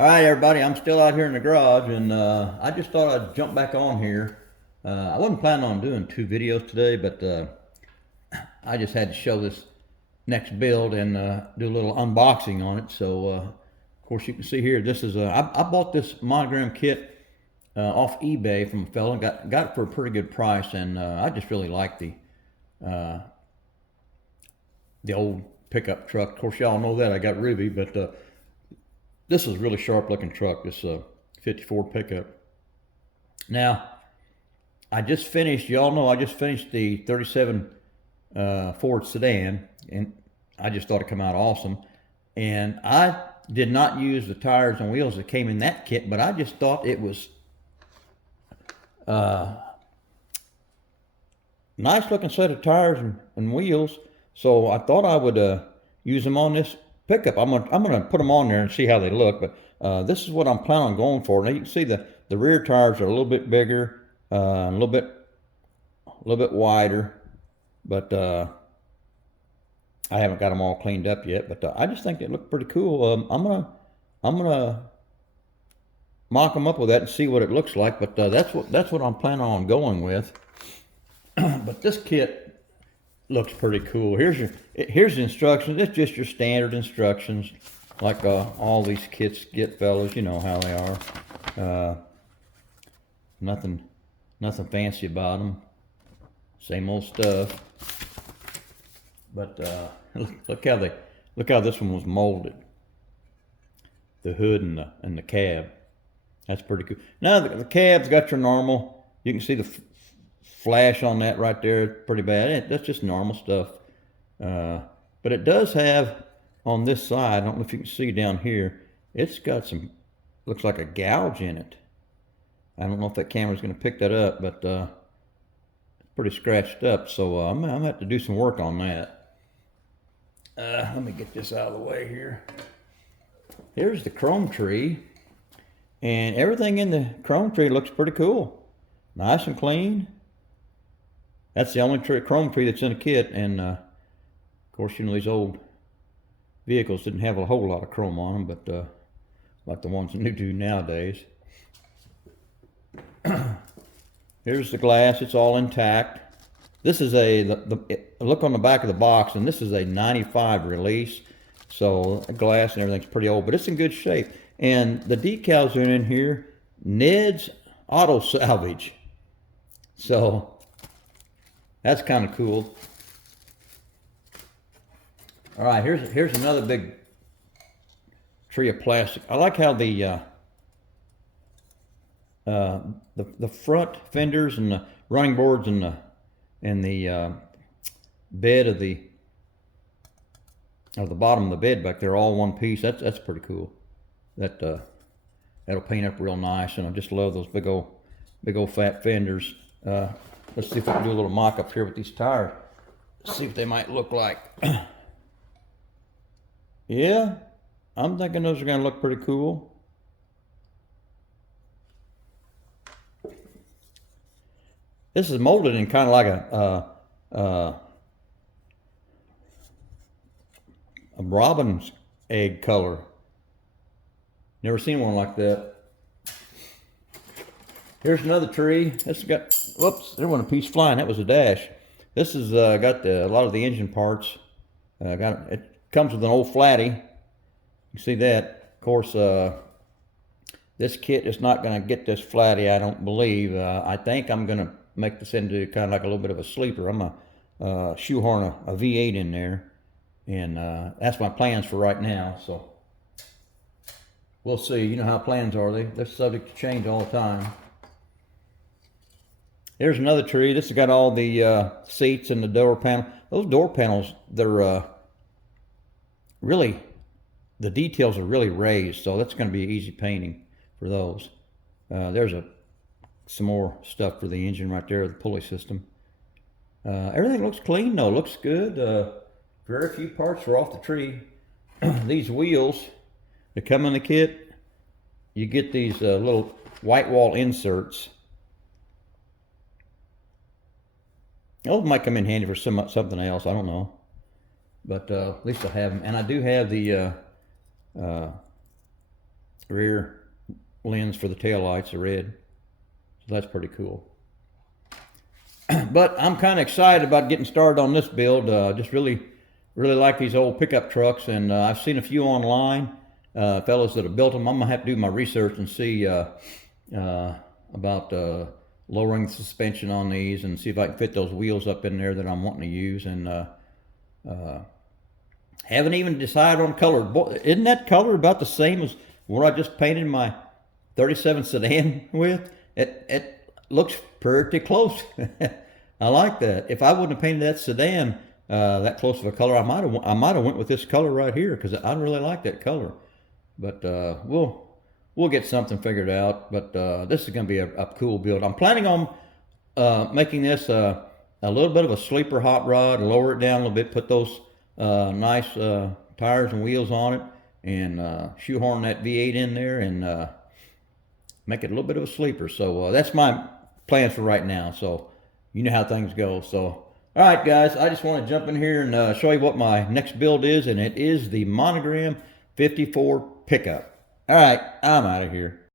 All right, everybody, I'm still out here in the garage, and I just thought I'd jump back on here. I wasn't planning on doing two videos today, but I just had to show this next build and do a little unboxing on it. So, of course, you can see here, this is I bought this monogram kit off eBay from a fella. Got it for a pretty good price, and I just really like the old pickup truck. Of course, y'all know that I got Ruby, but this is a really sharp looking truck, this 54 pickup. Now, I just finished, y'all know I just finished the 37 Ford sedan, and I just thought it come out awesome. And I did not use the tires and wheels that came in that kit, but I just thought it was nice looking set of tires and wheels. So I thought I would use them on this pickup. I'm gonna put them on there and see how they look. But this is what I'm planning on going for. Now you can see the rear tires are a little bit bigger, a little bit wider, but I haven't got them all cleaned up yet. But I just think they look pretty cool. I'm gonna mock them up with that and see what it looks like. But that's what I'm planning on going with. But this kit looks pretty cool. Here's the instructions. It's just your standard instructions, like all these kits get, fellas. You know how they are. Nothing fancy about them. Same old stuff. But look how this one was molded. The hood and the cab. That's pretty cool. Now the cab's got your normal. You can see the flash on that right there, pretty bad. That's just normal stuff. But it does have on this side, I don't know if you can see down here, it's got some, looks like a gouge in it. I don't know if that camera's going to pick that up, but it's pretty scratched up. So I'm going to have to do some work on that. Let me get this out of the way here. Here's the chrome tree. And everything in the chrome tree looks pretty cool. Nice and clean. That's the only chrome tree that's in a kit, and of course, you know, these old vehicles didn't have a whole lot of chrome on them, but like the ones that do nowadays. Here's the glass; it's all intact. This is look on the back of the box, and this is a '95 release, so the glass and everything's pretty old, but it's in good shape. And the decals are in here, Ned's Auto Salvage. So that's kind of cool. All right, here's another big tree of plastic. I like how the front fenders and the running boards and the bed of the bottom of the bed back there all one piece. That's pretty cool. That'll paint up real nice, and I just love those big old fat fenders. Let's see if we can do a little mock up here with these tires. See what they might look like. Yeah, I'm thinking those are going to look pretty cool. This is molded in kind of like a robin's egg color. Never seen one like that. Here's another tree. This got, whoops, there went a piece flying. That was a dash. This has got a lot of the engine parts. It comes with an old flatty. You see that. Of course, this kit is not going to get this flatty, I don't believe. I think I'm going to make this into kind of like a little bit of a sleeper. I'm going to shoehorn a V8 in there. And that's my plans for right now. So we'll see. You know how plans are. They're subject to change all the time. There's another tree. This has got all the seats and the door panel. Those door panels, they're really, the details are really raised, so that's going to be easy painting for those. There's some more stuff for the engine right there, the pulley system. Everything looks clean though, looks good. Very few parts are off the tree. These wheels that come in the kit, you get these little white wall inserts. Those might come in handy for something else, I don't know. But at least I have them. And I do have the rear lens for the taillights, the red. So that's pretty cool. But I'm kind of excited about getting started on this build. Just really like these old pickup trucks, and I've seen a few online, fellas that have built them. I'm gonna have to do my research and see about lowering the suspension on these, and see if I can fit those wheels up in there that I'm wanting to use. And haven't even decided on color. Boy, isn't that color about the same as what I just painted my 37 sedan with? It looks pretty close. I like that. If I wouldn't have painted that sedan that close of a color, I might have went with this color right here, because I really like that color. But we'll get something figured out. But this is going to be a cool build. I'm planning on making this a little bit of a sleeper hot rod, lower it down a little bit, put those nice tires and wheels on it, and shoehorn that V8 in there, and make it a little bit of a sleeper. So that's my plans for right now. So you know how things go. So all right, guys, I just want to jump in here and show you what my next build is, and it is the Monogram 54 pickup. All right, I'm out of here.